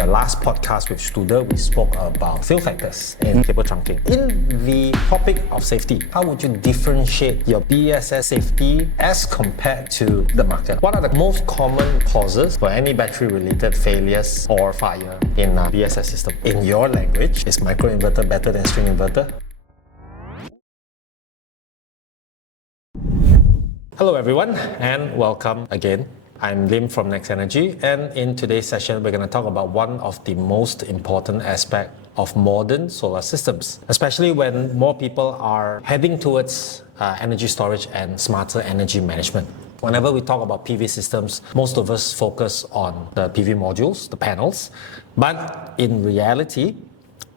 the last podcast with Studer, we spoke about fill factors in cable trunking. In the topic of safety, how would you differentiate your BESS safety as compared to the market? What are the most common causes for any battery-related failures or fire in a BESS system? In your language, is microinverter better than string inverter? Hello everyone and welcome again. I'm Lim from Next Energy, and in today's session we're going to talk about one of the most important aspects of modern solar systems, especially when more people are heading towards energy storage and smarter energy management. Whenever we talk about PV systems, most of us focus on the PV modules, the panels, but in reality,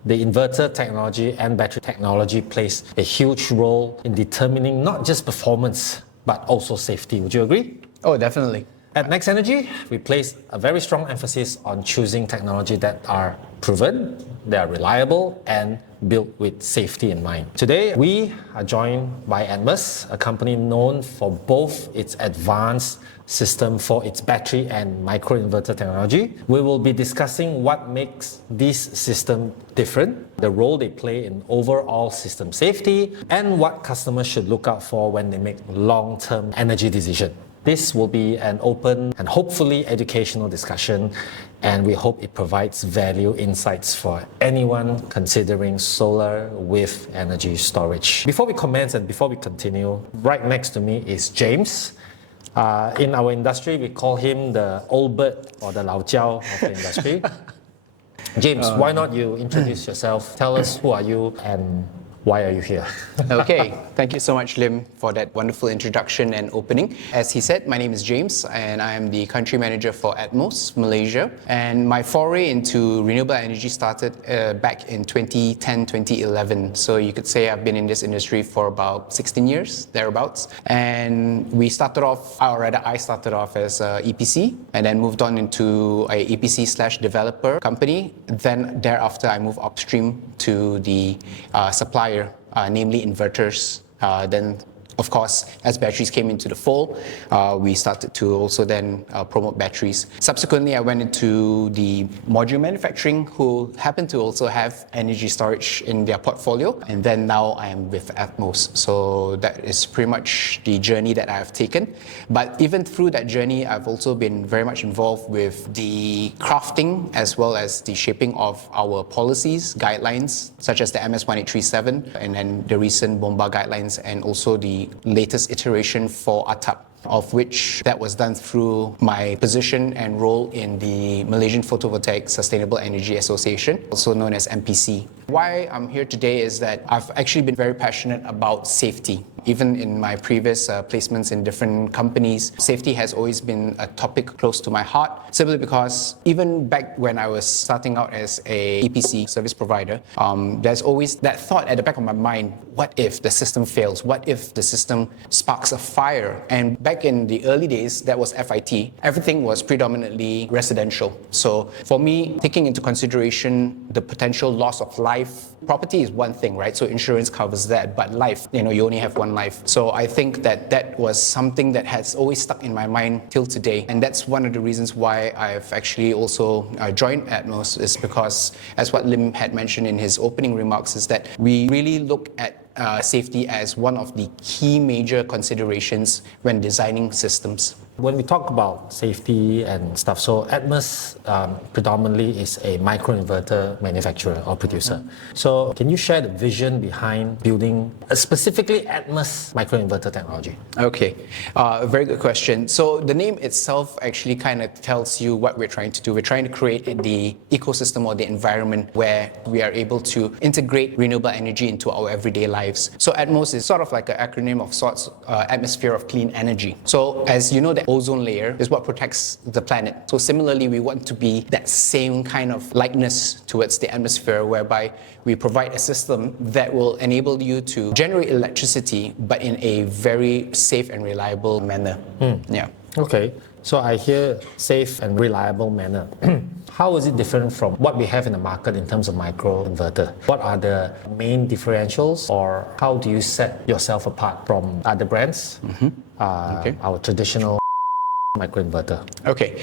the inverter technology and battery technology plays a huge role in determining not just performance, but also safety. Would you agree? Oh, definitely. At Next Energy, we place a very strong emphasis on choosing technology that are proven, they are reliable, and built with safety in mind. Today, we are joined by Atmoce, a company known for both its advanced system for its battery and microinverter technology. We will be discussing what makes this system different, the role they play in overall system safety, and what customers should look out for when they make long-term energy decisions. This will be an open and hopefully educational discussion, and we hope it provides value insights for anyone considering solar with energy storage. Before we commence and before we continue, right next to me is James. In our industry, we call him the old bird or the lao jiao of the industry. James, why not you introduce yourself? Tell us who are you and why are you here? Okay, thank you so much, Lim, for that wonderful introduction and opening. As he said, my name is James, and I am the country manager for Atmoce, Malaysia. And my foray into renewable energy started back in 2010, 2011. So you could say I've been in this industry for about 16 years, thereabouts. And we started off, or rather I started off as a EPC, and then moved on into a EPC/developer company. Then thereafter, I moved upstream to the supplier, namely inverters. Then, of course, as batteries came into the fold, we started to also then promote batteries. Subsequently, I went into the module manufacturing, who happened to also have energy storage in their portfolio. And then now I am with Atmoce. So that is pretty much the journey that I have taken. But even through that journey, I've also been very much involved with the crafting as well as the shaping of our policies, guidelines, such as the MS1837 and then the recent BOMBA guidelines, and also the latest iteration for ATAP, of which that was done through my position and role in the Malaysian Photovoltaic Sustainable Energy Association, also known as MPC. Why I'm here today is that I've actually been very passionate about safety. Even in my previous placements in different companies, safety has always been a topic close to my heart, simply because even back when I was starting out as a EPC service provider, there's always that thought at the back of my mind, what if the system fails? What if the system sparks a fire? And back in the early days, that was FIT. Everything was predominantly residential. So for me, taking into consideration the potential loss of life, property is one thing, right? So insurance covers that, but life, you only have one life. So I think that was something that has always stuck in my mind till today. And that's one of the reasons why I've actually also joined Atmoce, is because, as what Lim had mentioned in his opening remarks, is that we really look at safety as one of the key major considerations when designing systems. When we talk about safety and stuff, so Atmoce predominantly is a microinverter manufacturer or producer. So can you share the vision behind building specifically Atmoce microinverter technology? Okay, very good question. So the name itself actually kind of tells you what we're trying to do. We're trying to create the ecosystem or the environment where we are able to integrate renewable energy into our everyday lives. So Atmoce is sort of like an acronym of sorts, atmosphere of clean energy. So as you know, the ozone layer is what protects the planet. So similarly, we want to be that same kind of likeness towards the atmosphere, whereby we provide a system that will enable you to generate electricity, but in a very safe and reliable manner. Yeah. Okay, so I hear safe and reliable manner. How is it different from what we have in the market in terms of microinverter? What are the main differentials, or how do you set yourself apart from other brands? Our traditional microinverter? Okay,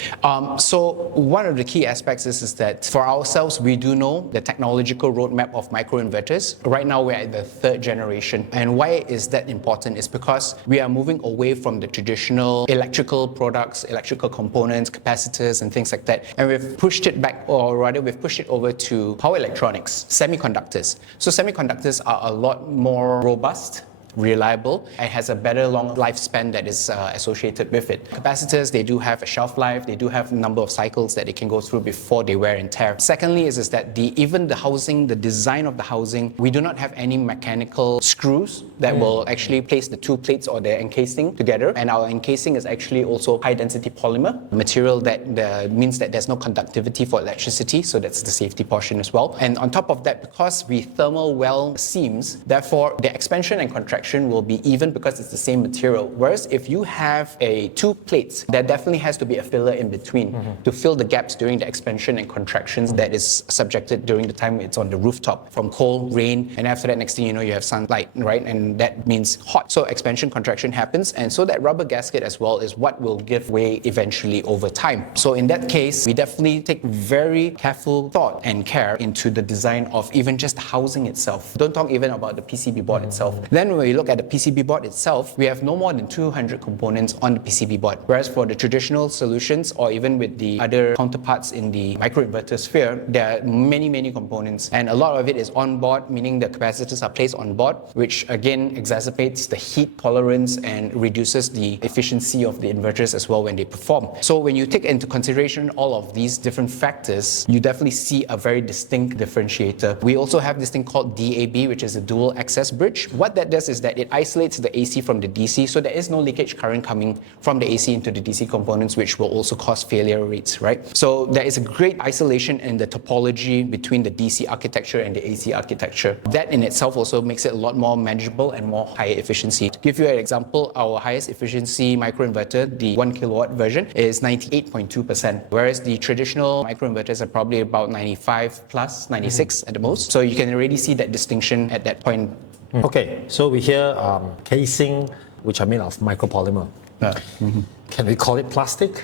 so one of the key aspects is that for ourselves, we do know the technological roadmap of microinverters. Right now, we're at the 3rd generation. And why is that important is because we are moving away from the traditional electrical products, electrical components, capacitors, and things like that. And we've pushed it back, or rather, we've pushed it over to power electronics, semiconductors. So semiconductors are a lot more robust, reliable, and has a better long lifespan that is associated with it. Capacitors, they do have a shelf life, they do have a number of cycles that they can go through before they wear and tear. Secondly is that even the housing, the design of the housing, we do not have any mechanical screws that will actually place the 2 plates or the encasing together, and our encasing is actually also high density polymer material that means that there's no conductivity for electricity, so that's the safety portion as well. And on top of that, because we thermal well seams, therefore the expansion and contraction will be even because it's the same material. Whereas if you have 2 plates, there definitely has to be a filler in between to fill the gaps during the expansion and contractions that is subjected during the time it's on the rooftop from cold, rain, and after that, next thing you know, you have sunlight, right? And that means hot. So expansion, contraction happens, and so that rubber gasket as well is what will give way eventually over time. So in that case, we definitely take very careful thought and care into the design of even just housing itself. Don't talk even about the PCB board itself. Then when we look at the PCB board itself, we have no more than 200 components on the PCB board. Whereas for the traditional solutions, or even with the other counterparts in the microinverter sphere, there are many, many components. And a lot of it is on board, meaning the capacitors are placed on board, which again exacerbates the heat tolerance and reduces the efficiency of the inverters as well when they perform. So when you take into consideration all of these different factors, you definitely see a very distinct differentiator. We also have this thing called DAB, which is a dual access bridge. What that does is that it isolates the AC from the DC, so there is no leakage current coming from the AC into the DC components, which will also cause failure rates, right? So there is a great isolation in the topology between the DC architecture and the AC architecture. That in itself also makes it a lot more manageable and more higher efficiency. To give you an example, our highest efficiency microinverter, the 1 kilowatt version, is 98.2%, whereas the traditional microinverters are probably about 95 plus, 96 at the most. So you can already see that distinction at that point. Okay, so we hear casing, which are made of micropolymer. Can we call it plastic?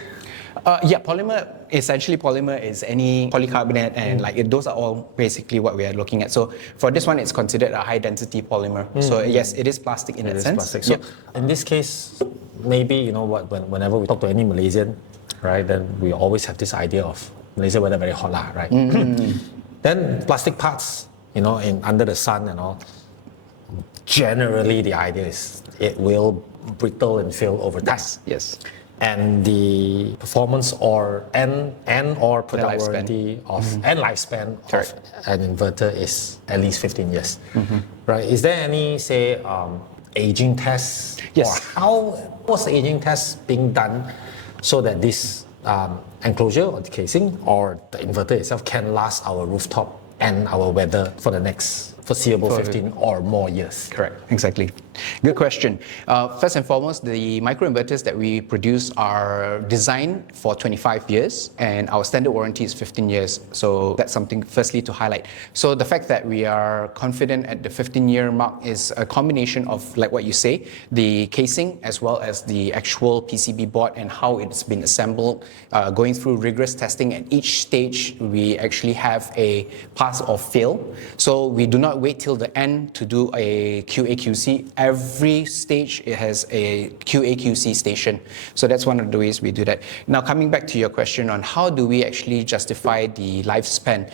Yeah, polymer, essentially polymer is any polycarbonate, and those are all basically what we are looking at. So for this one, it's considered a high density polymer. So yes, it is plastic in that sense. Plastic. So in this case, maybe, you know what, whenever we talk to any Malaysian, right, then we always have this idea of Malaysia weather very hot, right? Then plastic parts, you know, under the sun and all, generally the idea is it will brittle and fail over time. Yes. And the performance or product warranty and lifespan of an inverter is at least 15 years. Right? Is there any, say, aging tests? Yes. Or what's the aging test being done so that this enclosure or the casing or the inverter itself can last our rooftop and our weather for the next foreseeable 15 or more years? Correct, exactly. Good question. First and foremost, the microinverters that we produce are designed for 25 years, and our standard warranty is 15 years. So that's something firstly to highlight. So the fact that we are confident at the 15-year mark is a combination of, like what you say, the casing as well as the actual PCB board and how it's been assembled, going through rigorous testing. At each stage, we actually have a pass or fail. So we do not wait till the end to do a QA/QC. Every stage it has a QA/QC station. So that's one of the ways we do that. Now coming back to your question on how do we actually justify the lifespan,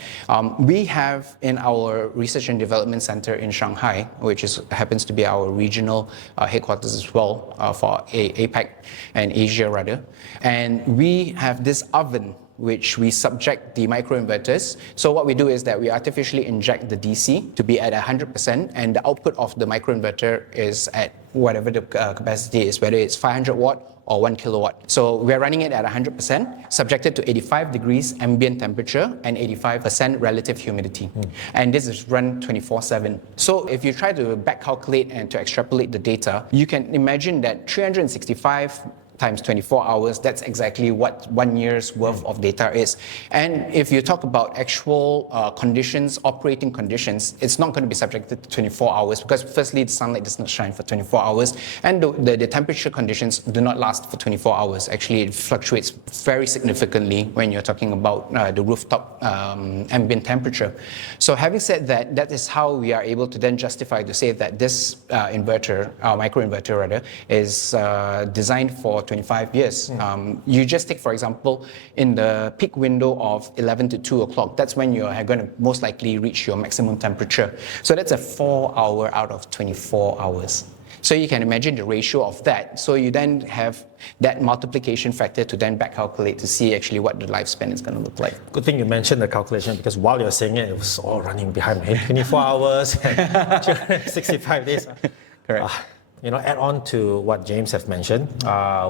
we have in our research and development center in Shanghai, which happens to be our regional headquarters as well for APAC and Asia rather, and we have this oven which we subject the microinverters. So what we do is that we artificially inject the DC to be at 100%, and the output of the microinverter is at whatever the capacity is, whether it's 500 watt or 1 kilowatt. So we're running it at 100%, subjected to 85 degrees ambient temperature and 85% relative humidity. And this is run 24/7. So if you try to back calculate and to extrapolate the data, you can imagine that 365 times 24 hours, that's exactly what 1 year's worth of data is. And if you talk about actual conditions, operating conditions, it's not going to be subjected to 24 hours because firstly, the sunlight does not shine for 24 hours and the temperature conditions do not last for 24 hours. Actually, it fluctuates very significantly when you're talking about the rooftop ambient temperature. So having said that, that is how we are able to then justify to say that this inverter, microinverter rather, is designed for 25 years. You just take, for example, in the peak window of 11 to 2 o'clock, that's when you are going to most likely reach your maximum temperature. So that's a 4 hour out of 24 hours. So you can imagine the ratio of that. So you then have that multiplication factor to then back calculate to see actually what the lifespan is going to look like. Good thing you mentioned the calculation because while you're saying it, it was all running behind my head. 24 hours and 365 days. Correct. Add on to what James have mentioned,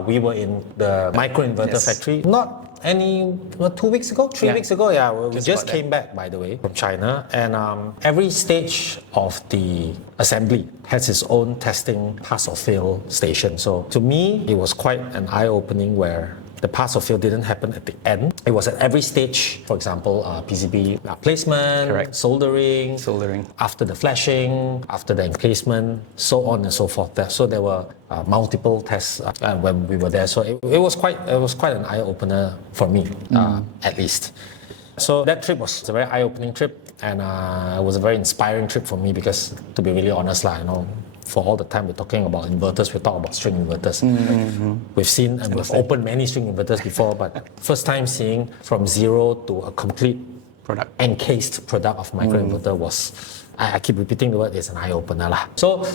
we were in the microinverter factory not 2 weeks ago, 3 weeks ago. Yeah, we just came back, by the way, from China. And every stage of the assembly has its own testing pass or fail station. So to me, it was quite an eye-opening where the pass or fail didn't happen at the end. It was at every stage. For example, PCB placement, soldering, after the flashing, after the encasement, so on and so forth. So there were multiple tests when we were there. So it was quite an eye opener for me, at least. So that trip was a very eye opening trip, and it was a very inspiring trip for me because, to be really honest, for all the time we're talking about inverters, we talk about string inverters. We've seen and we've opened many string inverters before, but first time seeing from zero to a complete encased product of microinverter was, I keep repeating the word, it's an eye-opener. So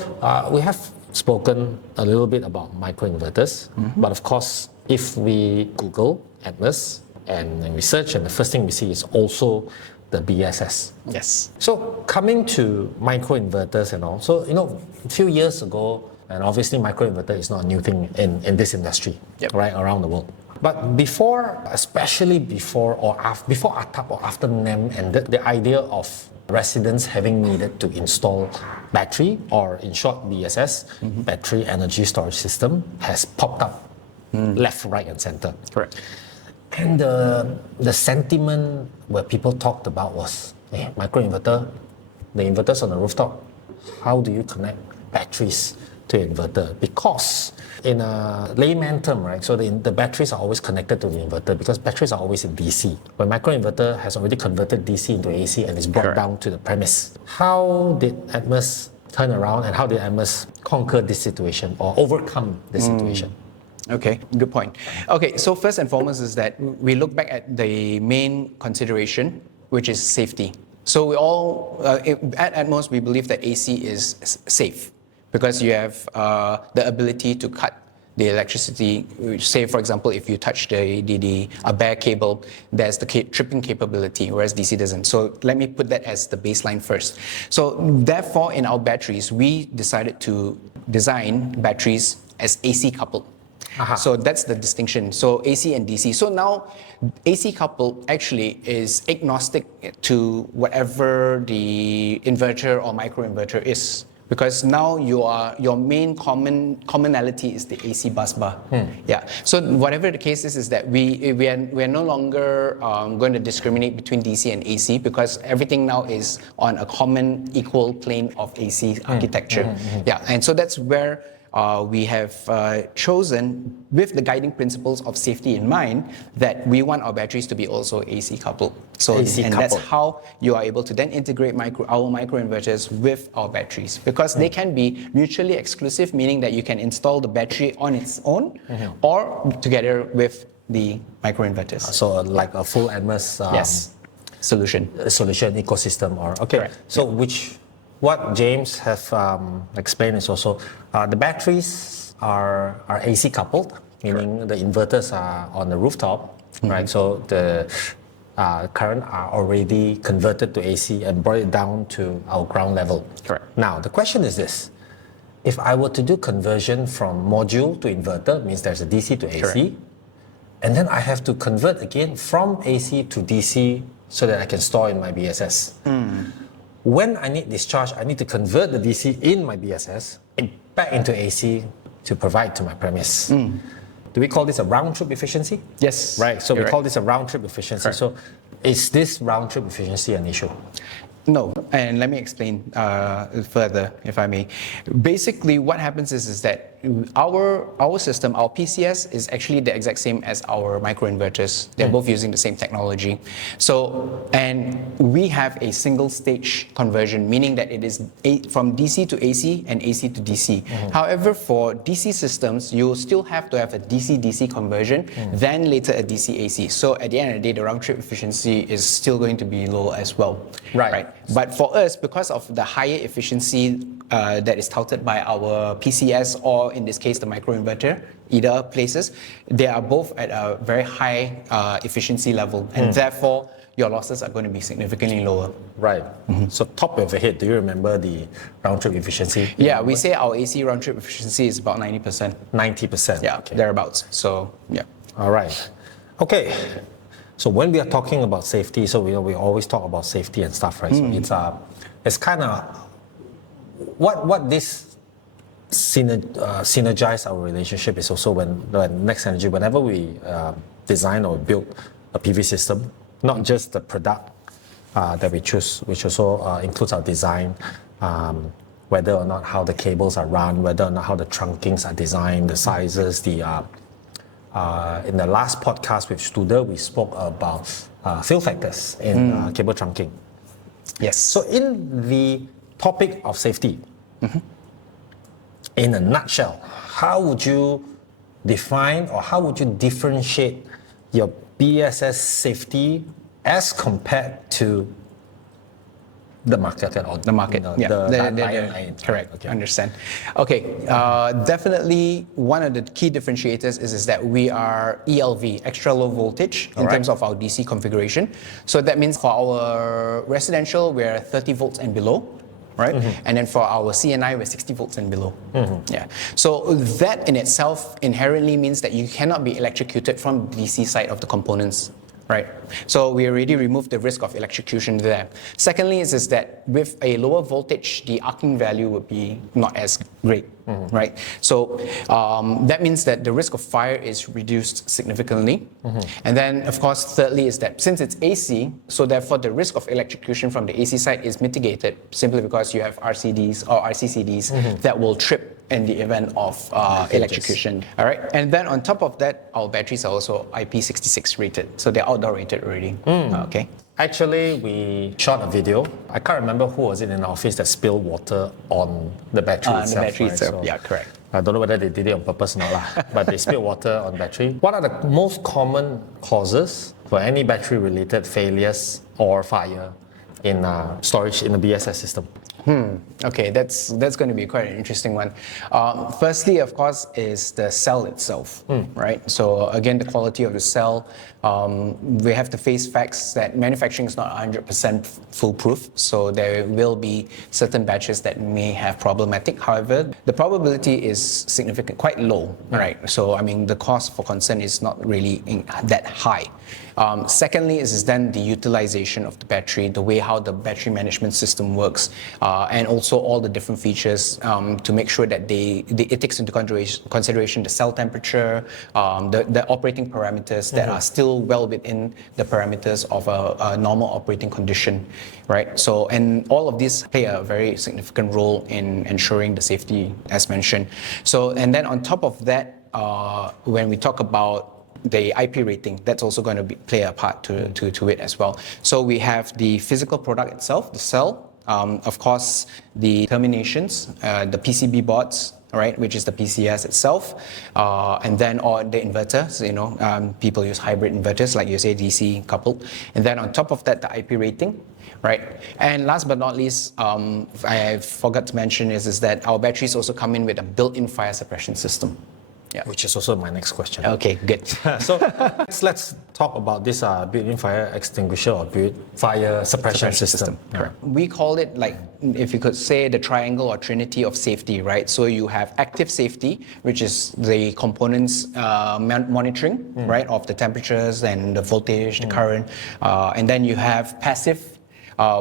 we have spoken a little bit about microinverters, but of course, if we Google Atmoce and we search, and the first thing we see is also the BSS. Yes. So coming to microinverters and all, so a few years ago, and obviously microinverter is not a new thing in this industry, right, around the world. But before, especially before ATAP or after NEM ended, the idea of residents having needed to install battery, or in short BSS, battery energy storage system, has popped up left, right and center. Correct. And the sentiment where people talked about was, microinverter, the inverters on the rooftop, how do you connect batteries to inverter? Because in a layman term, right, so the batteries are always connected to the inverter because batteries are always in DC. When microinverter has already converted DC into AC and is brought down to the premise. How did Atmoce turn around and how did Atmoce conquer this situation or overcome this situation? Okay, good point. Okay, so first and foremost is that we look back at the main consideration, which is safety. So we all, at Atmoce, we believe that AC is safe because you have the ability to cut the electricity. Say, for example, if you touch a bare cable, there's the tripping capability, whereas DC doesn't. So let me put that as the baseline first. So therefore, in our batteries, we decided to design batteries as AC coupled. So that's the distinction. So AC and DC. So now AC coupled actually is agnostic to whatever the inverter or microinverter is. Because now your main commonality is the AC bus bar. Yeah. So whatever the case is that we are no longer going to discriminate between DC and AC because everything now is on a common equal plane of AC architecture. Yeah. And so that's where we have chosen, with the guiding principles of safety in mind, that we want our batteries to be also AC coupled. So that's how you are able to then integrate our microinverters with our batteries, because they can be mutually exclusive, meaning that you can install the battery on its own or together with the microinverters. So like a full Atmoce solution ecosystem, or okay. Correct. So what James have explained is also the batteries are AC coupled, meaning the inverters are on the rooftop, right? So the current are already converted to AC and brought it down to our ground level. Correct. Now the question is this: if I were to do conversion from module to inverter, means there's a DC to AC, correct, and then I have to convert again from AC to DC so that I can store in my BSS. When I need discharge, I need to convert the DC in my BSS back into AC to provide to my premise. do we call this a round trip efficiency? Yes. Right. So we you're call right. this a round trip efficiency. Correct. So is this round trip efficiency an issue? No, and let me explain further, if I may. Basically, what happens is that our system, our PCS, is actually the exact same as our microinverters. They're both using the same technology. So, and we have a single stage conversion, meaning that it is from DC to AC and AC to DC. However, for DC systems, you still have to have a DC-DC conversion, then later a DC-AC. So at the end of the day, the round trip efficiency is still going to be low as well. Right. But for us, because of the higher efficiency that is touted by our PCS, or in this case the microinverter, either places, they are both at a very high efficiency level, and therefore your losses are going to be significantly lower. Right. So top of your head, do you remember the round trip efficiency? Yeah, we say our AC round trip efficiency is about 90%. 90%. Yeah, Okay. thereabouts. So yeah. All right. Okay. So when we are talking about safety, so we always talk about safety and stuff, right? So it's kind of what this synergize our relationship is also when Next Energy, whenever we design or build a PV system, not just the product that we choose, which also includes our design, whether or not how the cables are run, whether or not how the trunkings are designed, the sizes, in the last podcast with Studer, we spoke about fill factors in cable trunking. Yes. So in the topic of safety, in a nutshell, how would you define or how would you differentiate your BSS safety as compared to the market or the market, correct. Okay. Understand. Okay, definitely one of the key differentiators is that we are ELV, extra low voltage, in terms of our DC configuration. So that means for our residential, we're 30 volts and below. Right? And then for our CNI, we're 60 volts and below. Yeah. So that in itself inherently means that you cannot be electrocuted from the DC side of the components. Right. So we already removed the risk of electrocution there. Secondly is that with a lower voltage, the arcing value would be not as great. Right. So that means that the risk of fire is reduced significantly. And then, of course, thirdly is that since it's AC, so therefore the risk of electrocution from the AC side is mitigated simply because you have RCDs or RCCDs that will trip in the event of electrocution. All right. And then on top of that, our batteries are also IP66 rated. So they're outdoor rated already. Okay. Actually, we shot a video. I can't remember who was it in the office that spilled water on the battery itself. The battery right? itself, So yeah, correct. I don't know whether they did it on purpose or not, but they spilled water on battery. What are the most common causes for any battery-related failures or fire in storage in the BSS system? Okay, that's going to be quite an interesting one. Firstly, of course, is the cell itself, right? So again, the quality of the cell. We have to face facts that manufacturing is not 100% foolproof. So there will be certain batches that may have problematic. However, the probability is significant, quite low, right? So I mean, the cost for concern is not really that high. Secondly is then the utilization of the battery, the way how the battery management system works, and also all the different features to make sure that it takes into consideration the cell temperature, the operating parameters that are still well within the parameters of a normal operating condition, right? So, and all of these play a very significant role in ensuring the safety as mentioned. So, and then on top of that, when we talk about the IP rating, that's also going to play a part to it as well. So we have the physical product itself, the cell, of course, the terminations, the PCB boards, right, which is the PCS itself, and then or the inverters, people use hybrid inverters like you say DC coupled, and then on top of that the IP rating, right? And last but not least, I forgot to mention is that our batteries also come in with a built-in fire suppression system. Yeah. Which is also my next question. Okay, good. So let's talk about this built-in fire extinguisher or fire suppression system. Correct. We call it, like, if you could say, the triangle or trinity of safety, right? So you have active safety, which is the components monitoring, right, of the temperatures and the voltage, the current, and then you have passive,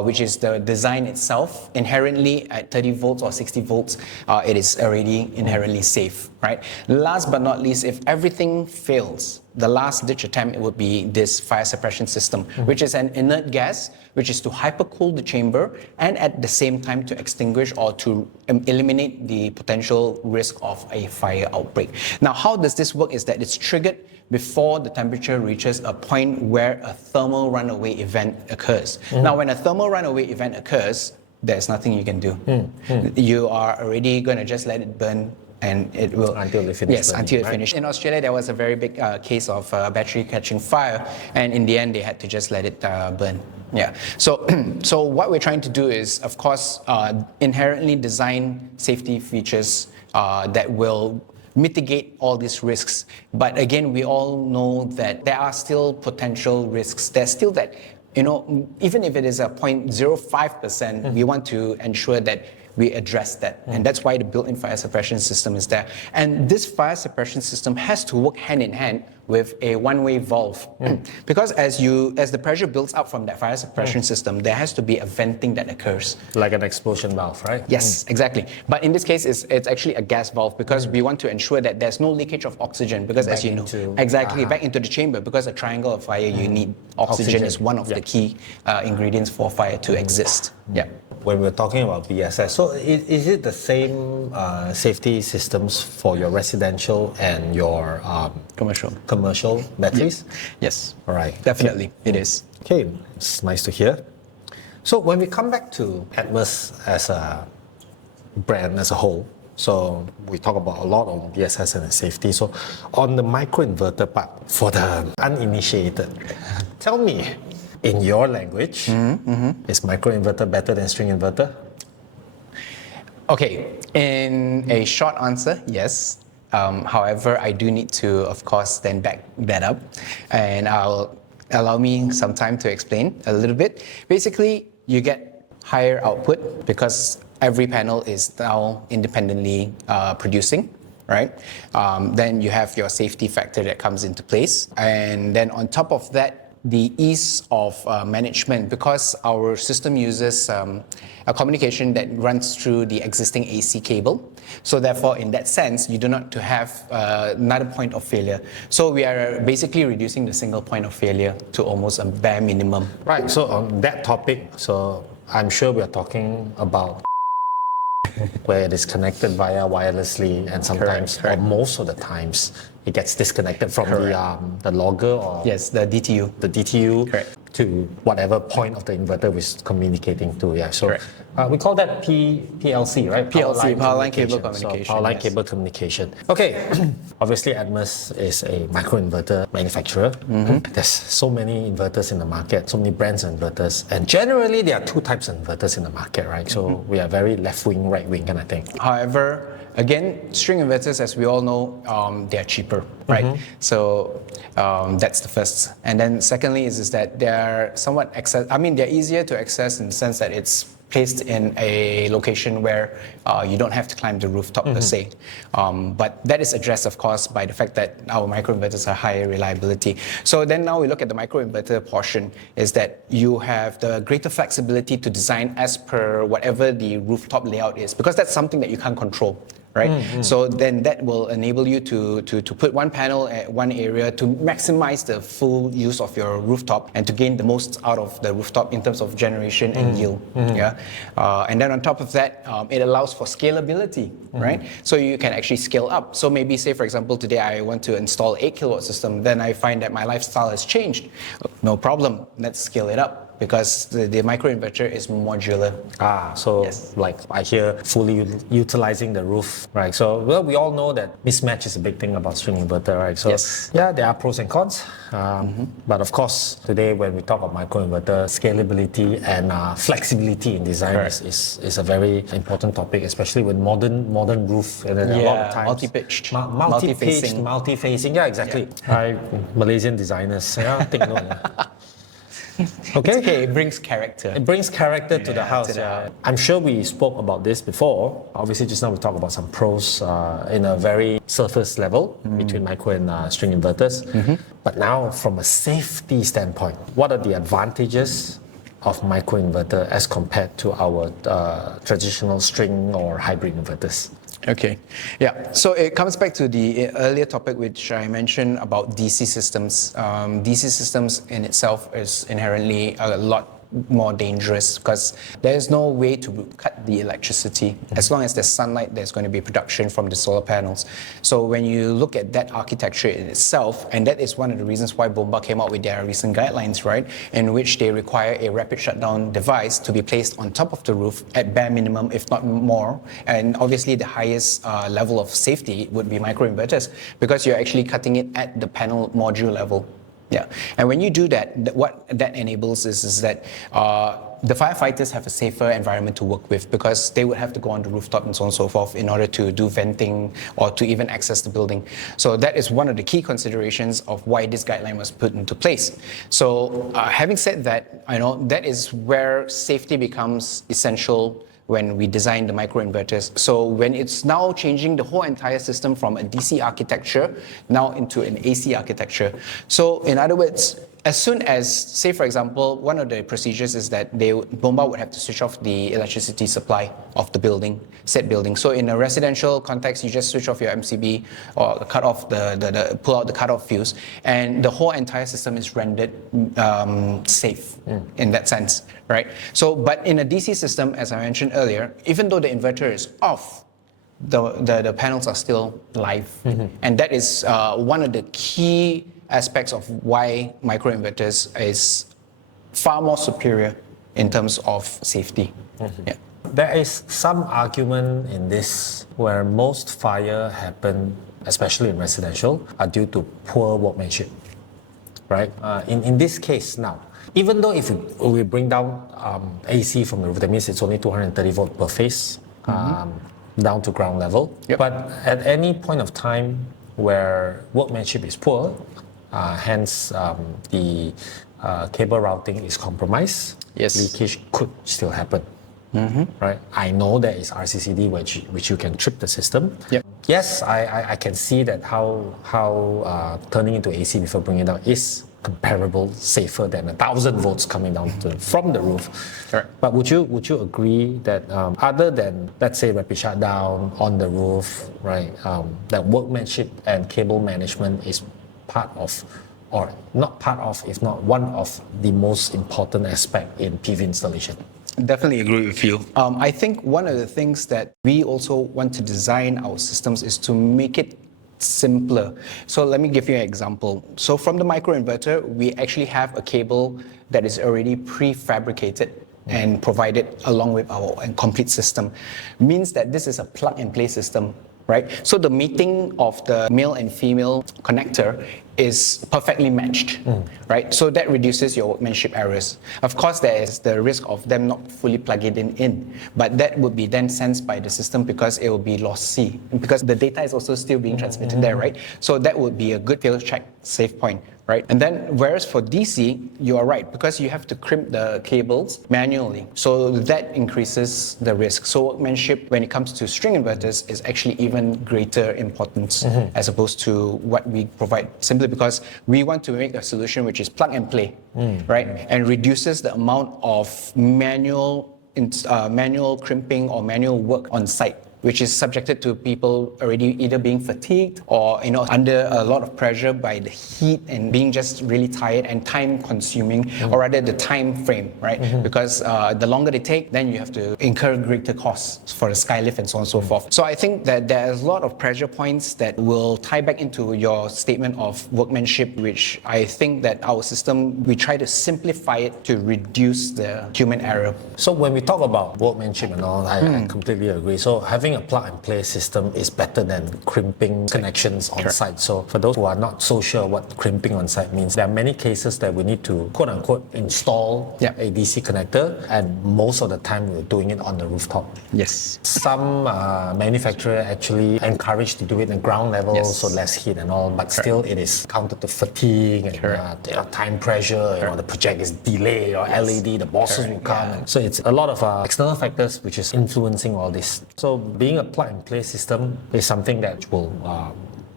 which is the design itself. Inherently at 30 volts or 60 volts, it is already inherently safe, right? Last but not least, if everything fails, the last ditch attempt, it would be this fire suppression system, which is an inert gas, which is to hypercool the chamber and at the same time to extinguish or to eliminate the potential risk of a fire outbreak. Now, how does this work is that it's triggered before the temperature reaches a point where a thermal runaway event occurs. Now, when a thermal runaway event occurs, there's nothing you can do. You are already going to just let it burn and it will... Until they finish. Yes, until it finishes. In Australia, there was a very big case of battery catching fire, and in the end, they had to just let it burn. Yeah. So, so what we're trying to do is, of course, inherently design safety features that will mitigate all these risks. But again, we all know that there are still potential risks. There's still that, even if it is a 0.05%, we want to ensure that we address that. And that's why the built-in fire suppression system is there. And this fire suppression system has to work hand in hand with a one-way valve. Because as the pressure builds up from that fire suppression system, there has to be a venting that occurs. Like an explosion valve, right? Yes, exactly. But in this case, it's actually a gas valve because we want to ensure that there's no leakage of oxygen because as you know, back into the chamber, because a triangle of fire, you need oxygen is one of the key ingredients for fire to exist. Yeah. When we're talking about BSS, so is it the same safety systems for your residential and your commercial batteries? Yes. All right. Definitely, it is. Okay, it's nice to hear. So when we come back to Atmoce as a brand as a whole, so we talk about a lot on BSS and safety. So on the microinverter part, for the uninitiated, tell me, in your language, is microinverter better than string inverter? Okay, in a short answer, yes. However, I do need to, of course, then back that up, and allow me some time to explain a little bit. Basically, you get higher output because every panel is now independently producing, right? Then you have your safety factor that comes into place, and then on top of that, the ease of management, because our system uses a communication that runs through the existing AC cable. So therefore, in that sense, you do not to have another point of failure. So we are basically reducing the single point of failure to almost a bare minimum. Right, so on that topic, so I'm sure we are talking about where it is connected via wirelessly and sometimes, or most of the times, it gets disconnected from the logger or the DTU. The DTU to whatever point of the inverter we're communicating to. Yeah, so we call that PLC, right? Power line cable communication. So power line cable communication. Okay, obviously Atmoce is a microinverter manufacturer. There's so many inverters in the market, so many brands of inverters, and generally there are two types of inverters in the market, right? So we are very left wing, right wing kind of thing. However, again, string inverters, as we all know, they are cheaper, right? So that's the first. And then secondly is that they're somewhat they're easier to access in the sense that it's placed in a location where you don't have to climb the rooftop per se. But that is addressed, of course, by the fact that our microinverters are higher reliability. So then now we look at the microinverter portion, is that you have the greater flexibility to design as per whatever the rooftop layout is, because that's something that you can't control. Right? So then that will enable you to put one panel at one area to maximize the full use of your rooftop and to gain the most out of the rooftop in terms of generation and yield. Yeah. And then on top of that, it allows for scalability, right? So you can actually scale up. So maybe say, for example, today I want to install 8 kilowatt system, then I find that my lifestyle has changed. No problem, let's scale it up, because the microinverter is modular. Like I hear fully utilizing the roof, right? So we all know that mismatch is a big thing about string inverter, right? So yeah, there are pros and cons. But of course, today when we talk about microinverter, scalability and flexibility in design is a very important topic, especially with modern roof. And then a lot of times multi-pitched, multi-facing. Yeah, exactly. Right, Malaysian designers, take note. Okay. It's okay, it brings character. It brings character to the house. I'm sure we spoke about this before. Obviously, just now we talked about some pros in a very surface level between micro and string inverters. But now, from a safety standpoint, what are the advantages of microinverter as compared to our traditional string or hybrid inverters? Okay, yeah. So it comes back to the earlier topic which I mentioned about DC systems. DC systems in itself is inherently a lot more dangerous because there's no way to cut the electricity. As long as there's sunlight, there's going to be production from the solar panels. So when you look at that architecture in itself, and that is one of the reasons why Bomba came out with their recent guidelines, right, in which they require a rapid shutdown device to be placed on top of the roof at bare minimum, if not more. And obviously the highest level of safety would be microinverters because you're actually cutting it at the panel module level. Yeah, and when you do that, what that enables is that the firefighters have a safer environment to work with because they would have to go on the rooftop and so on and so forth in order to do venting or to even access the building. So that is one of the key considerations of why this guideline was put into place. So having said that, I know that is where safety becomes essential when we design the microinverters. So when it's now changing the whole entire system from a DC architecture now into an AC architecture. So in other words, as soon as, say for example, one of the procedures is that Bomba would have to switch off the electricity supply of the building, said building. So in a residential context, you just switch off your MCB or cut off pull out the cutoff fuse, and the whole entire system is rendered safe in that sense, right? So, but in a DC system, as I mentioned earlier, even though the inverter is off, the panels are still live, and that is one of the key aspects of why microinverters is far more superior in terms of safety. Yeah. There is some argument in this where most fire happen, especially in residential, are due to poor workmanship, right? In this case now, even though if we bring down AC from the roof, that means it's only 230 volt per phase down to ground level. Yep. But at any point of time where workmanship is poor, hence the cable routing is compromised, leakage could still happen. Right? I know there is RCCD which you can trip the system. Yep. Yes, I can see that how turning into AC before bringing it down is comparable, safer than 1,000 volts coming down from the roof. Correct. But would you agree that other than, let's say, rapid shutdown on the roof, right, that workmanship and cable management is part of, or not part of, if not one of the most important aspect in PV installation? Definitely agree with you. I think one of the things that we also want to design our systems is to make it simpler. So let me give you an example. So from the microinverter, we actually have a cable that is already prefabricated and provided along with our complete system. Means that this is a plug and play system, right? So the mating of the male and female connector is perfectly matched, right? So that reduces your workmanship errors. Of course, there is the risk of them not fully plugging it in, but that would be then sensed by the system because it will be lossy, because the data is also still being transmitted there, right? So that would be a good fail check, safe point, right? And then, whereas for DC, you are right, because you have to crimp the cables manually. So that increases the risk. So workmanship, when it comes to string inverters, is actually even greater importance as opposed to what we provide, simply because we want to make a solution which is plug and play, right? And reduces the amount of manual crimping or manual work on site, which is subjected to people already either being fatigued or under a lot of pressure by the heat and being just really tired and time consuming, or rather the time frame, right? Because the longer they take, then you have to incur greater costs for the skylift and so on and so forth. So I think that there's a lot of pressure points that will tie back into your statement of workmanship, which I think that our system, we try to simplify it to reduce the human error. So when we talk about workmanship and all, I completely agree. So having a plug and play system is better than crimping connections on site. So for those who are not so sure what crimping on site means, there are many cases that we need to quote unquote install a DC connector, and most of the time we're doing it on the rooftop. Yes. Some manufacturer actually encourage to do it in ground level, so less heat and all, but still it is counted to fatigue and time pressure, the project is delayed, or LED, the bosses will come. So it's a lot of external factors which is influencing all this. So being a plug and play system is something that will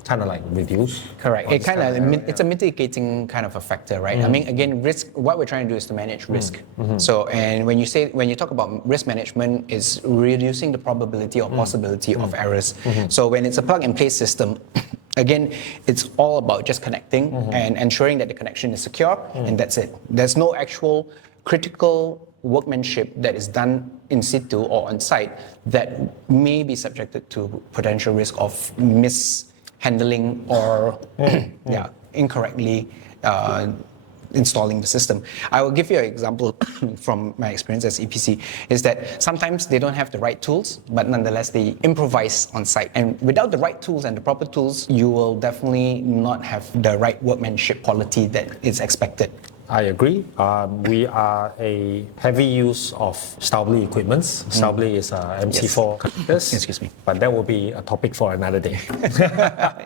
kind of like reduce. Correct. all It this kind of error, it's a mitigating kind of a factor, right? I mean, again, risk. What we're trying to do is to manage risk. So, and when you talk about risk management, is reducing the probability or possibility of errors. So when it's a plug-and-play system. Again, it's all about just connecting and ensuring that the connection is secure, and that's it. There's no actual critical workmanship that is done in situ or on site that may be subjected to potential risk of mishandling or incorrectly installing the system. I will give you an example from my experience as EPC, is that sometimes they don't have the right tools, but nonetheless they improvise on site. And without the right tools and the proper tools, you will definitely not have the right workmanship quality that is expected. I agree. We are a heavy use of Staubli equipments. Staubli is MC4 connectors. Excuse me. But that will be a topic for another day.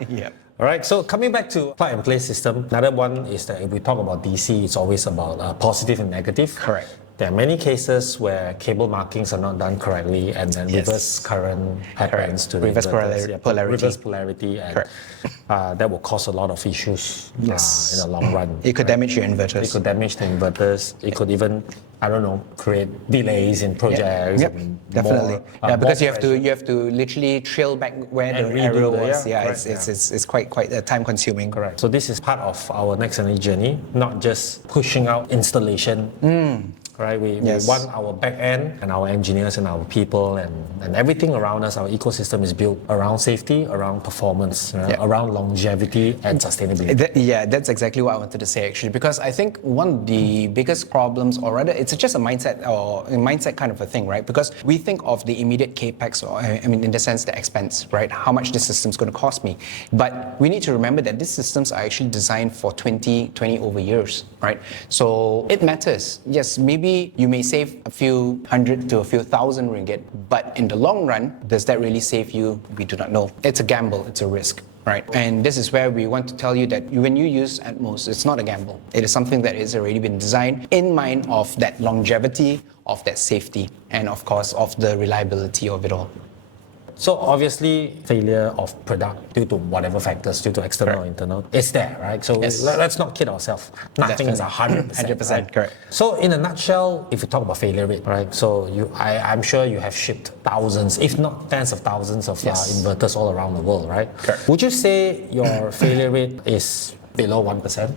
Yeah. All right, so coming back to plug and play system, another one is that if we talk about DC, it's always about positive and negative. Correct. There are many cases where cable markings are not done correctly, and then reverse current happens to the Reverse inverters. polarity. Reverse polarity, and that will cause a lot of issues in the long run. It could damage your inverters. It could damage the inverters. It could even, I don't know, create delays in projects. Yep. And Definitely. Because more you have to literally trail back where And the redo arrow the- was. yeah, Yeah, correct, it's quite time consuming. Correct. So this is part of our next energy journey, not just pushing out installation. Right, we want our back end and our engineers and our people and everything around us, our ecosystem is built around safety, around performance, around longevity and sustainability. That's exactly what I wanted to say actually, because I think one of the biggest problems, or rather it's just a mindset kind of a thing, right? Because we think of the immediate capex, or I mean in the sense the expense, right? How much this system's going to cost me. But we need to remember that these systems are actually designed for 20 over years, right? So it matters. Yes, maybe you may save a few hundred to a few thousand ringgit, but in the long run, does that really save you? We do not know. It's a gamble, it's a risk, right? And this is where we want to tell you that when you use Atmoce, it's not a gamble. It is something that has already been designed in mind of that longevity, of that safety, and of course, of the reliability of it all. So obviously, failure of product due to whatever factors, due to external or internal, is there, right? So let's not kid ourselves. Nothing is 100%. 100%, right? correct. So in a nutshell, if you talk about failure rate, right? So I'm sure you have shipped thousands, if not tens of thousands of inverters all around the world, right? Correct. Would you say your failure rate is below 1%?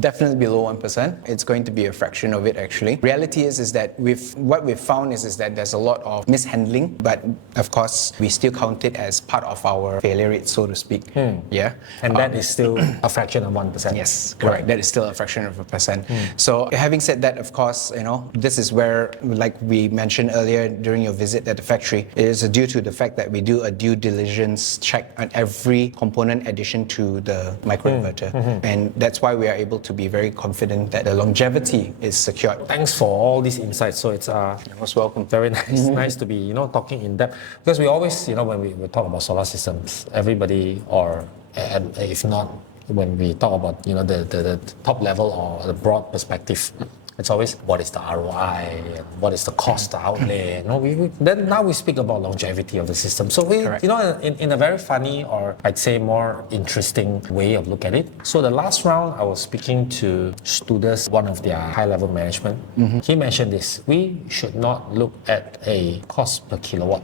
Definitely below 1%. It's going to be a fraction of it actually. Reality is that what we've found is that there's a lot of mishandling, but of course we still count it as part of our failure rate, so to speak. Yeah. And that is still a fraction of 1%. Yes, correct. That is still a fraction of a percent. So having said that, of course, this is where, like we mentioned earlier during your visit at the factory, it is due to the fact that we do a due diligence check on every component addition to the microinverter. And that's why we are able to be very confident that the longevity is secured. Thanks for all these insights. So it's Most welcome. very nice to be talking in depth, because we always when we talk about solar systems, everybody, or and if not when we talk about the top level or the broad perspective, it's always what is the ROI and what is the cost outlay. Then now we speak about longevity of the system. So we in a very funny, or I'd say more interesting way of look at it. So the last round I was speaking to students, one of their high level management. He mentioned this: we should not look at a cost per kilowatt.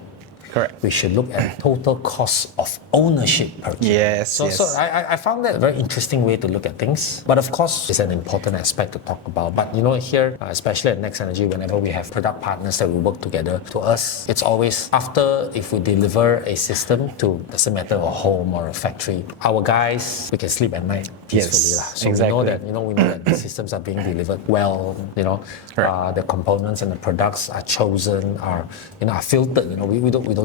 Correct. We should look at total cost of ownership per kilowatt. So I found that a very interesting way to look at things. But of course, it's an important aspect to talk about. But here, especially at Next Energy, whenever we have product partners that we work together, to us, it's always after, if we deliver a system to, doesn't matter, a home or a factory, our guys, we can sleep at night peacefully. So we know that the systems are being delivered well. The components and the products are chosen, are filtered.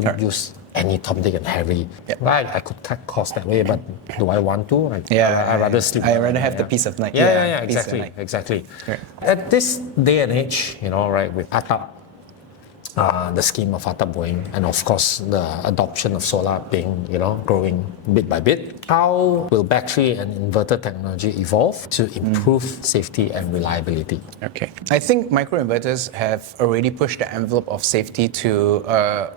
We don't use any Tom, Dick and Harry. Right? I could cut costs that way, but do I want to? I'd rather sleep. I'd rather have the peace of night. Exactly. At this day and age, with ATAP, the scheme of Atap Boeing, and of course the adoption of solar being, growing bit by bit. How will battery and inverter technology evolve to improve safety and reliability? Okay. I think microinverters have already pushed the envelope of safety to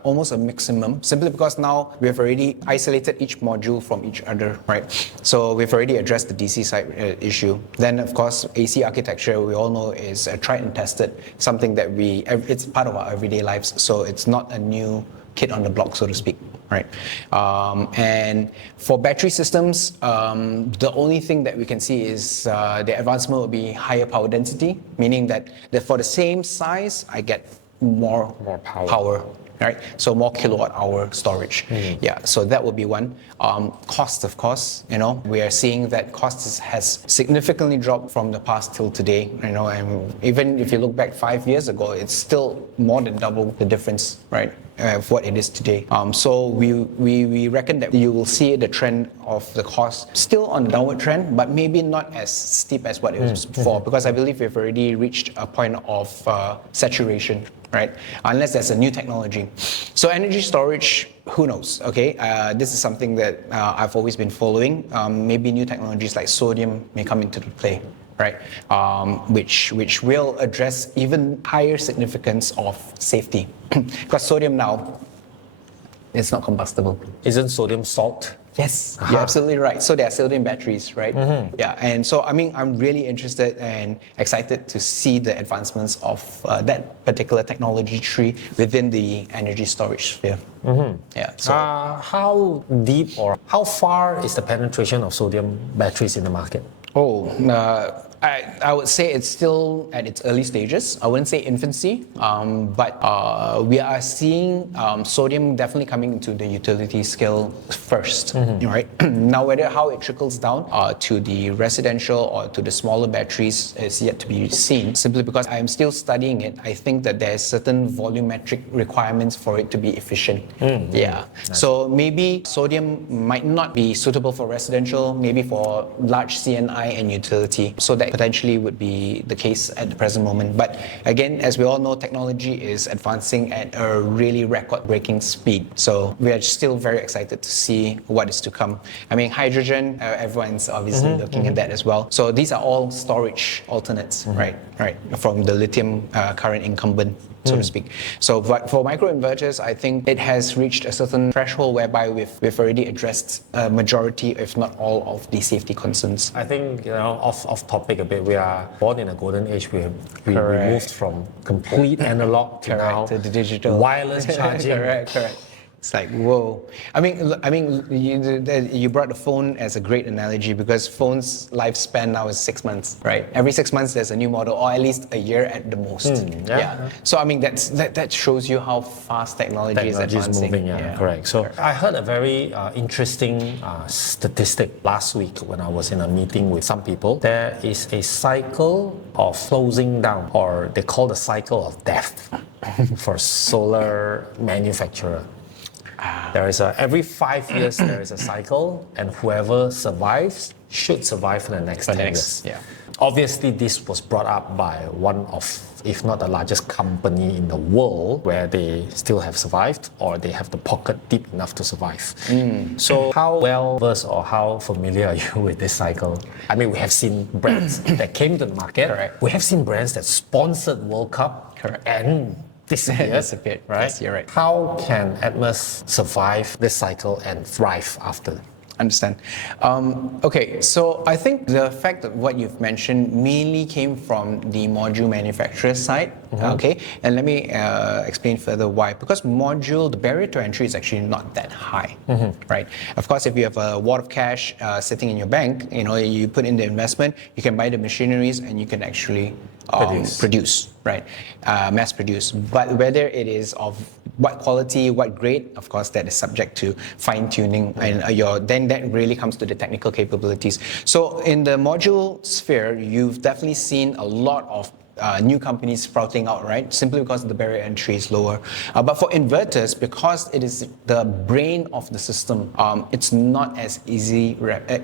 almost a maximum, simply because now we've already isolated each module from each other, right? So we've already addressed the DC side issue. Then, of course, AC architecture, we all know, is tried and tested, something that it's part of our everyday lives, so it's not a new kid on the block, so to speak, right? And for battery systems, the only thing that we can see is the advancement will be higher power density, meaning that for the same size, I get more power. Right, so more kilowatt hour storage. Yeah, so that would be one. Cost, of course, we are seeing that cost has significantly dropped from the past till today. And even if you look back 5 years ago, it's still more than double the difference, right, of what it is today. So we reckon that you will see the trend of the cost still on downward trend, but maybe not as steep as what it was before, because I believe we've already reached a point of saturation. Right, unless there's a new technology. So energy storage, who knows? Okay, this is something that I've always been following. Maybe new technologies like sodium may come into play, right? Which will address even higher significance of safety, because sodium now is not combustible. Isn't sodium salt? Yes, you're absolutely right. So there are sodium batteries, right? Yeah, and so I'm really interested and excited to see the advancements of that particular technology tree within the energy storage sphere. Yeah. So how deep or how far is the penetration of sodium batteries in the market? I would say it's still at its early stages. I wouldn't say infancy, but we are seeing sodium definitely coming into the utility scale first, right? Now, how it trickles down to the residential or to the smaller batteries is yet to be seen, simply because I'm still studying it. I think that there's certain volumetric requirements for it to be efficient. Yeah. Nice. So maybe sodium might not be suitable for residential, maybe for large CNI and utility. So that potentially would be the case at the present moment. But again, as we all know, technology is advancing at a really record-breaking speed. So we are still very excited to see what is to come. I mean, hydrogen, everyone's obviously looking at that as well. So these are all storage alternates, right, from the lithium current incumbent, so to speak. So but for microinverters, I think it has reached a certain threshold whereby we've already addressed a majority, if not all, of the safety concerns. I think, off topic a bit, we are born in a golden age. We moved from complete analog to now to the digital. Wireless charging. Correct. It's like, whoa. I mean, you brought the phone as a great analogy, because phone's lifespan now is 6 months, right? Every 6 months there's a new model, or at least a year at the most. Yeah. So I mean, that shows you how fast technology is advancing. Moving, correct. So I heard a very interesting statistic last week when I was in a meeting with some people. There is a cycle of closing down, or they call the cycle of death for solar manufacturer. There is every 5 years there is a cycle, and whoever survives should survive for the next 10 years. Yeah. Obviously, this was brought up by one of, if not the largest company in the world, where they still have survived, or they have the pocket deep enough to survive. So how well versed or how familiar are you with this cycle? I mean, we have seen brands that came to the market. Correct. We have seen brands that sponsored World Cup. Correct. And disappeared, right? Yes, you're right. How can Atmoce survive this cycle and thrive after? Understand. Okay, so I think the fact that what you've mentioned mainly came from the module manufacturer side. Okay, and let me explain further why. Because the barrier to entry is actually not that high, right? Of course, if you have a wad of cash sitting in your bank, you put in the investment, you can buy the machineries, and you can actually produce, right? Mass produce. But whether it is of what quality, what grade, of course, that is subject to fine tuning, and then that really comes to the technical capabilities. So in the module sphere, you've definitely seen a lot of new companies sprouting out, right? Simply because the barrier entry is lower. But for inverters, because it is the brain of the system, it's not as easily replicated.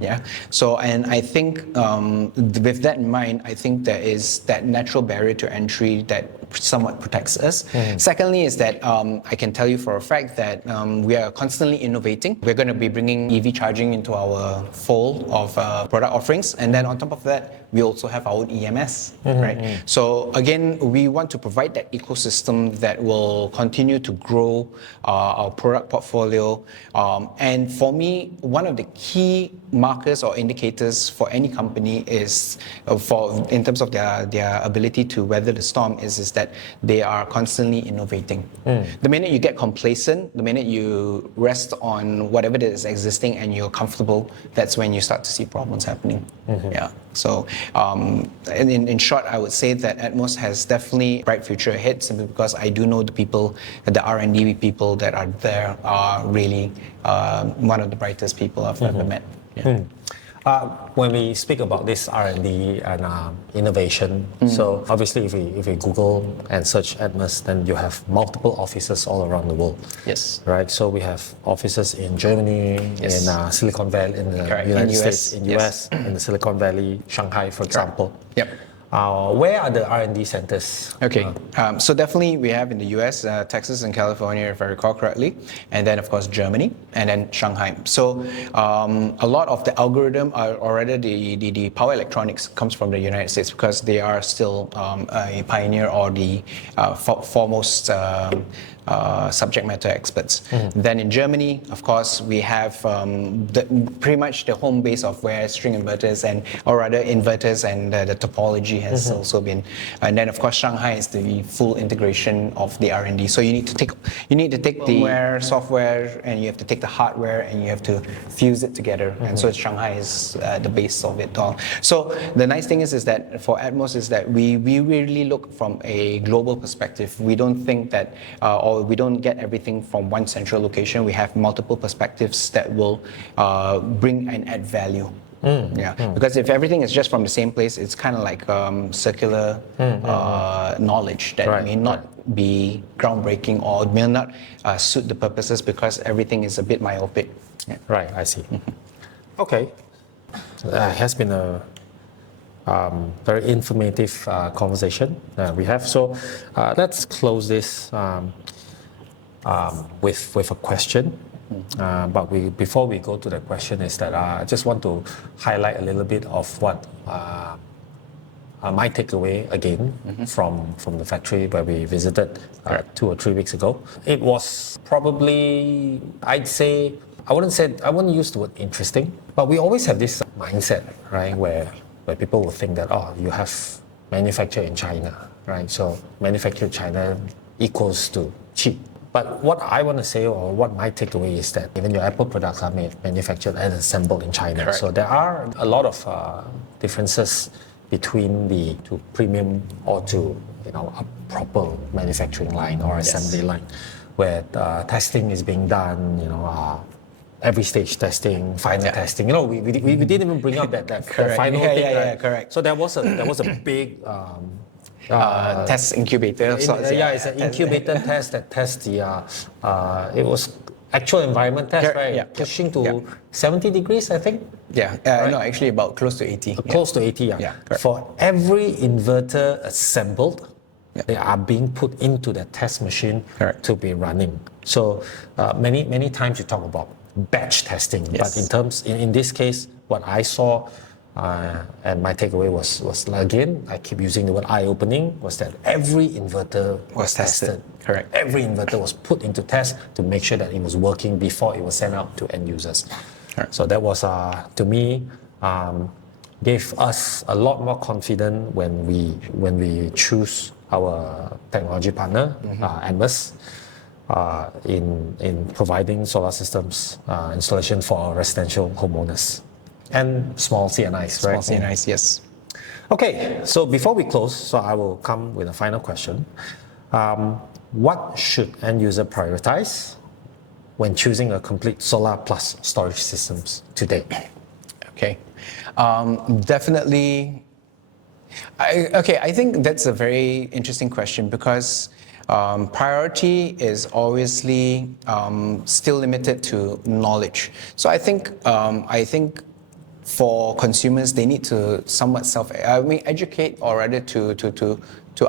Yeah. So, and I think with that in mind, I think there is that natural barrier to entry that somewhat protects us. Secondly, is that I can tell you for a fact that we are constantly innovating. We're going to be bringing EV charging into our fold of product offerings, and then on top of that, we also have our own EMS, right? So again, we want to provide that ecosystem that will continue to grow our product portfolio. And for me, one of the key markers or indicators for any company is, in terms of their ability to weather the storm, is that they are constantly innovating. The minute you get complacent, the minute you rest on whatever that is existing and you're comfortable, that's when you start to see problems happening. Yeah. So, in short, I would say that Atmoce has definitely a bright future ahead, simply because I do know the people, the R&D people that are there are really one of the brightest people I've ever met. Yeah. When we speak about this R&D and innovation, so obviously if we Google and search Atmoce, then you have multiple offices all around the world. Yes. Right. So we have offices in Germany, in Silicon Valley, in the United States, in US, in the Silicon Valley, Shanghai, for example. Yep. Where are the R&D centers? Okay, so definitely we have in the US, Texas and California, if I recall correctly, and then of course Germany, and then Shanghai. So a lot of the algorithm are already, the power electronics comes from the United States, because they are still a pioneer or the foremost subject matter experts. Then in Germany, of course, we have pretty much the home base of where string inverters or rather inverters and the topology has also been. And then of course Shanghai is the full integration of the R&D. So you need to take the firmware, software, and you have to take the hardware and you have to fuse it together. And so Shanghai is the base of it all. So the nice thing is that for Atmoce is that we really look from a global perspective. We don't think that or we don't get everything from one central location. We have multiple perspectives that will bring and add value. Because if everything is just from the same place, it's kind of like circular knowledge that may not be groundbreaking or may not suit the purposes, because everything is a bit myopic. Yeah. Right, I see. Okay. It has been a very informative conversation we have. So let's close this with a question. But before we go to the question, is that I just want to highlight a little bit of what my takeaway again from the factory where we visited 2 or 3 weeks ago. It was probably, I'd say, I wouldn't use the word interesting, but we always have this mindset, right, where people will think that, you have manufacture in China, right? So manufacture in China equals to cheap. But what I want to say, or what my takeaway is, that even your Apple products are manufactured and assembled in China. Correct. So there are a lot of differences between the to premium or to a proper manufacturing line or assembly line, where testing is being done. Every stage testing, final testing. We didn't even bring up that final thing. Right? Correct. So there was a big. Test incubator of sorts. It's an incubator test that tests the, it was actual environment test, right? Yeah. Pushing to 70 degrees, I think? Yeah, right? No, actually about close to 80. Close to 80, yeah. For every inverter assembled, they are being put into the test machine to be running. So many times you talk about batch testing, but in this case, what I saw, and my takeaway was again, I keep using the word eye-opening, was that every inverter was tested. Correct. Every inverter was put into test to make sure that it was working before it was sent out to end users. So that was, to me, gave us a lot more confidence when we choose our technology partner, Atmoce, in providing solar systems installation for our residential homeowners. And small CNIs, right? Small CNIs, yes. Okay, so before we close, so I will come with a final question. What should end user prioritize when choosing a complete solar plus storage systems today? Okay. Definitely. I think that's a very interesting question because priority is obviously still limited to knowledge. So I think for consumers, they need to somewhat educate, or rather to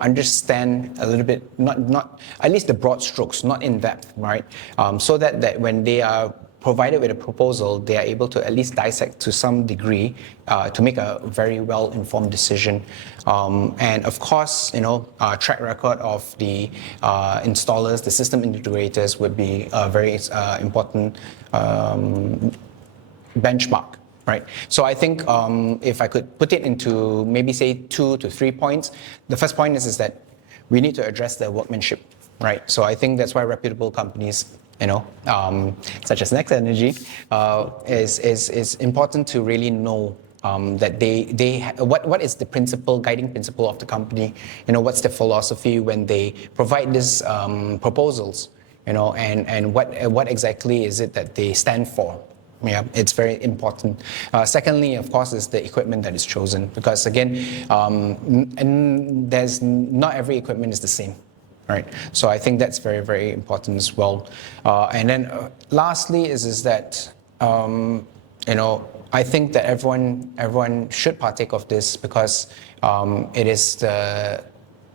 understand a little bit, not at least the broad strokes, not in depth, right? So that when they are provided with a proposal, they are able to at least dissect to some degree to make a very well-informed decision. And of course, track record of the installers, the system integrators would be a very important benchmark. Right. So I think if I could put it into maybe say 2 to 3 points, the first point is that we need to address the workmanship. Right. So I think that's why reputable companies, such as Next Energy, is important to really know that what is the guiding principle of the company. What's the philosophy when they provide these proposals. And what exactly is it that they stand for. Yeah, it's very important. Secondly, of course, is the equipment that is chosen, because again, and not every equipment is the same, right? So I think that's very, very important as well. And then lastly is that I think that everyone should partake of this, because it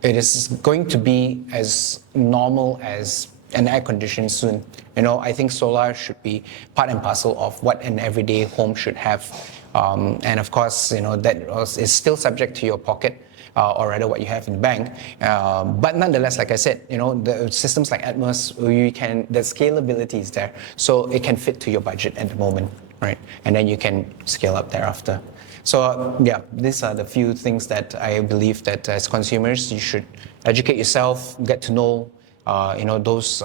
is going to be as normal as an air condition soon. I think solar should be part and parcel of what an everyday home should have. And of course, that is still subject to your pocket, or rather what you have in the bank. But nonetheless, like I said, the systems like Atmoce, the scalability is there. So it can fit to your budget at the moment, right? And then you can scale up thereafter. So these are the few things that I believe that as consumers, you should educate yourself, get to know those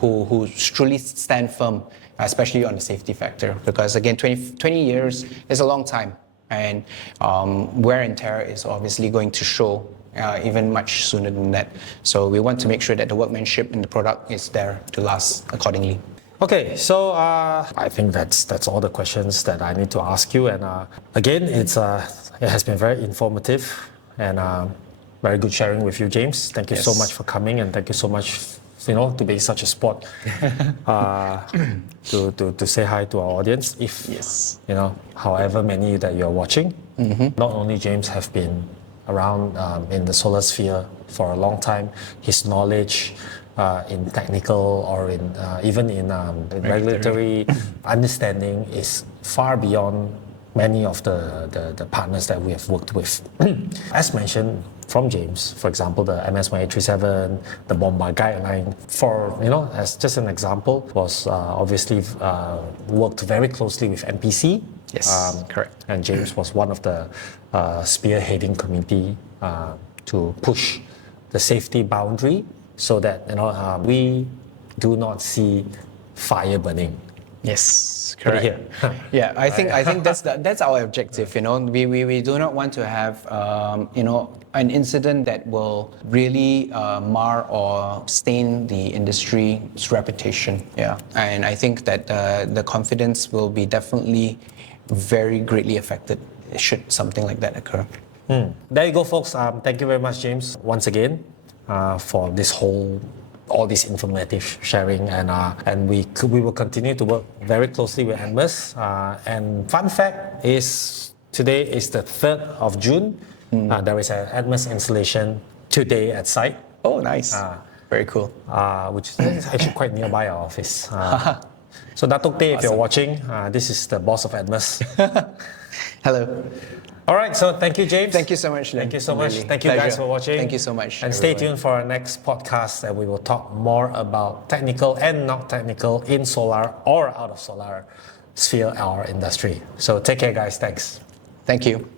who truly stand firm, especially on the safety factor. Because again, 20 years is a long time, and wear and tear is obviously going to show even much sooner than that. So we want to make sure that the workmanship in the product is there to last accordingly. Okay, so I think that's all the questions that I need to ask you. And again, it has been very informative and very good sharing with you, James. Thank you so much for coming, and thank you so much, to be such a sport to say hi to our audience. If however many that you're watching, not only James have been around in the solar sphere for a long time, his knowledge in technical or in even in regulatory understanding is far beyond many of the partners that we have worked with. As mentioned from James, for example, the MS1837, the Bombard guideline, as just an example, was obviously worked very closely with MPC. Yes, correct. And James was one of the spearheading committee to push the safety boundary so that we do not see fire burning. Yes, correct. Yeah, I think that's our objective. We do not want to have an incident that will really mar or stain the industry's reputation. Yeah, and I think that the confidence will be definitely very greatly affected should something like that occur. There you go, folks. Thank you very much, James, once again for all this informative sharing, and we will continue to work very closely with Atmoce. And fun fact is, today is the 3rd of June. There is an Atmoce installation today at site. Oh, nice. Very cool. Which is actually quite nearby our office. So Datuk Teh, if you're watching, this is the boss of Atmoce. Hello. All right, so thank you, James. Thank you so much, Lynn. Thank you so much. Really. Thank you guys for watching. Thank you so much. And stay tuned for our next podcast, and we will talk more about technical and not technical in solar or out of solar sphere, our industry. So take care, guys. Thanks. Thank you.